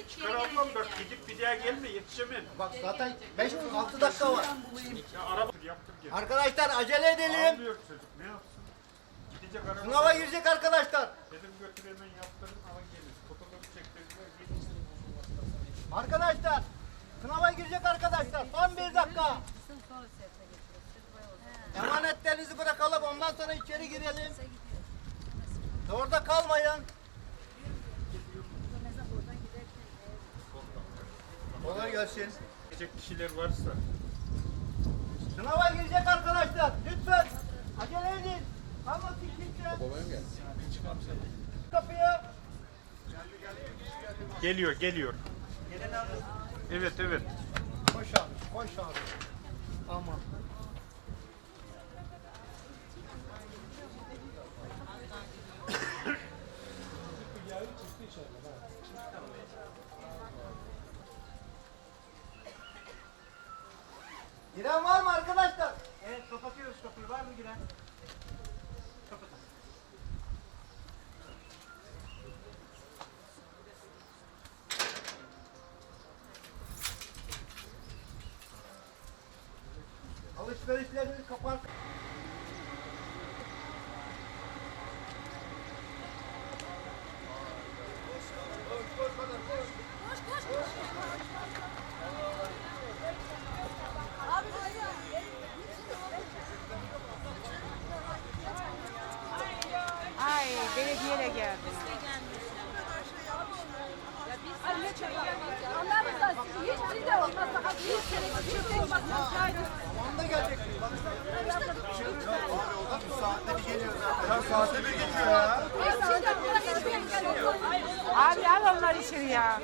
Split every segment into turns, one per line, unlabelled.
Çıkar ablam bak gidip bir daha gelme yetişemem.
Bak zaten 5-6 dakika var.
Ya araba yaptır gel.
Arkadaşlar acele edelim.
Ağlıyor çocuk ne yapsın? Gidecek araba.
Sınava girecek arkadaşlar.
Dedim götür hemen yaptırın alın gelin. Fotoğrafı çektirdiler gitsin.
Arkadaşlar sınava girecek arkadaşlar. Son 1 dakika. Emanetlerinizi bırakalım ondan sonra içeri girelim. Orada kalmayın. Kolay gelsin.
Gidecek kişiler varsa.
Sınava girecek arkadaşlar. Lütfen acele edin. Kalmasın kimse. Kapıya.
Geliyor. Evet.
Koş abi. Aman. Giren var mı arkadaşlar?
Evet, kapatıyoruz kapıyı. Var mı giren? Kapatın.
Alışverişlerinizi kapat.
Ay belediyeyle geldim.
Zamanında gelecek.
Abi al onları içeri ya.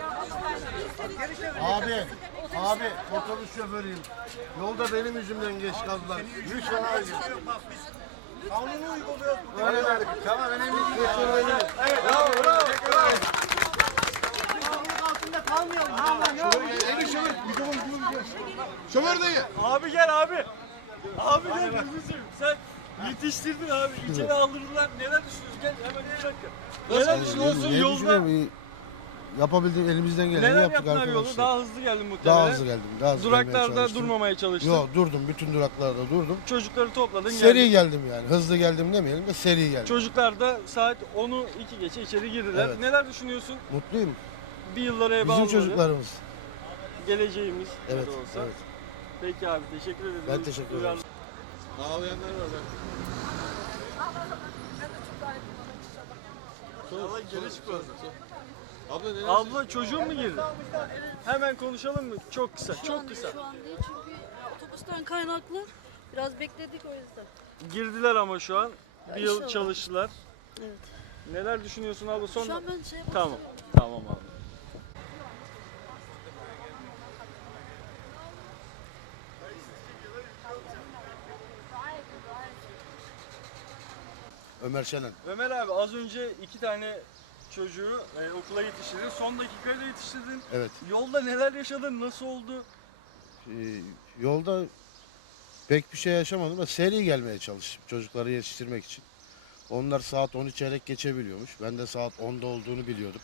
Abi otobüs şoförüyüm. Yolda benim yüzümden geç kaldılar. Lütfen abi.
Kanunu uyguluyoruz.
Öyle verdik. Tamam önemli değil. Evet. Bravo.
Kanunun altında kalmayalım.
Eli şoför. Şoför dayı.
Abi gel abi. Abi gel gözünü sen yetiştirdin abi. İçeri aldırdılar. Neler düşünüyorsun? Gel hemen bir dakika. Neler düşünüyorsun yolda?
Yapabildiğim elimizden geleni
Neler
yaptık
yaptın abi yolda?
arkadaşlar.
Daha hızlı geldin muhtemelen.
Daha hızlı geldim. Daha hızlı gelmeye
Duraklarda
çalıştım.
durmamaya çalıştın.
Yok durdum. Bütün duraklarda durdum.
Çocukları topladın
Seri
geldin.
geldim yani. Hızlı geldim demeyelim de seri geldim.
Çocuklar da saat 10'u 2 geçe içeri girdiler.
Evet.
Neler düşünüyorsun?
Mutluyum.
Bir yıllara ebe
Bizim
almadı.
çocuklarımız.
Geleceğimiz ne
Evet.
de olsa.
Evet.
Peki abi teşekkür ederim.
Ben teşekkür ederim.
Ağlayanlar var bak. Geri çık orada. Abla neler
Abla çocuğun mu girdi? Hemen konuşalım mı? Çok kısa, çok kısa.
Şu an değil çünkü otobüsten kaynaklı biraz bekledik o yüzden.
Girdiler ama şu an. Bir yıl
inşallah.
çalıştılar.
Evet.
Neler düşünüyorsun abla? Son...
Şu an ben şeye
Tamam.
bakıyorum.
Tamam abi.
Ömer Şenen.
Ömer abi az önce 2 tane çocuğu okula yetiştirdin. Son dakikaya da yetiştirdin.
Evet.
Yolda neler yaşadın? Nasıl oldu?
Yolda pek bir şey yaşamadım ama seri gelmeye çalıştım çocukları yetiştirmek için. Onlar saat 10'u çeyrek geçebiliyormuş. Ben de saat 10'da olduğunu biliyordum.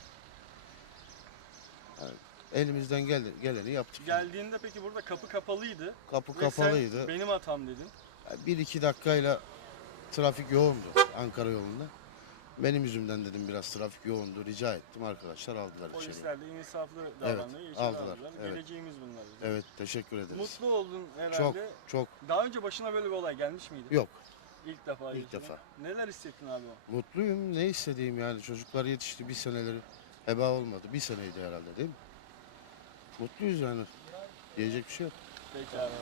Yani elimizden geleni yaptık.
Geldiğinde peki burada kapı kapalıydı.
Kapı
Ve
kapalıydı.
sen benim hatam dedin.
1-2 dakikayla trafik yoğundu Ankara yolunda. Benim yüzümden dedim biraz trafik yoğundu. Rica ettim arkadaşlar aldılar içeri.
Polisler de insaflı davranıyor.
Evet,
içeri
aldılar. Evet.
Geleceğimiz bunlar.
Evet teşekkür ederiz.
Mutlu oldun herhalde.
Çok çok
Daha önce başına böyle bir olay gelmiş miydi?
yok.
İlk defa.
İlk
yaşadın.
defa.
Neler hissettin abi o?
Mutluyum. Ne istediğim yani çocuklar yetişti bir seneleri heba olmadı. Bir seneydi herhalde değil mi? Mutluyuz yani. Diyecek bir şey yok.
Peki abi.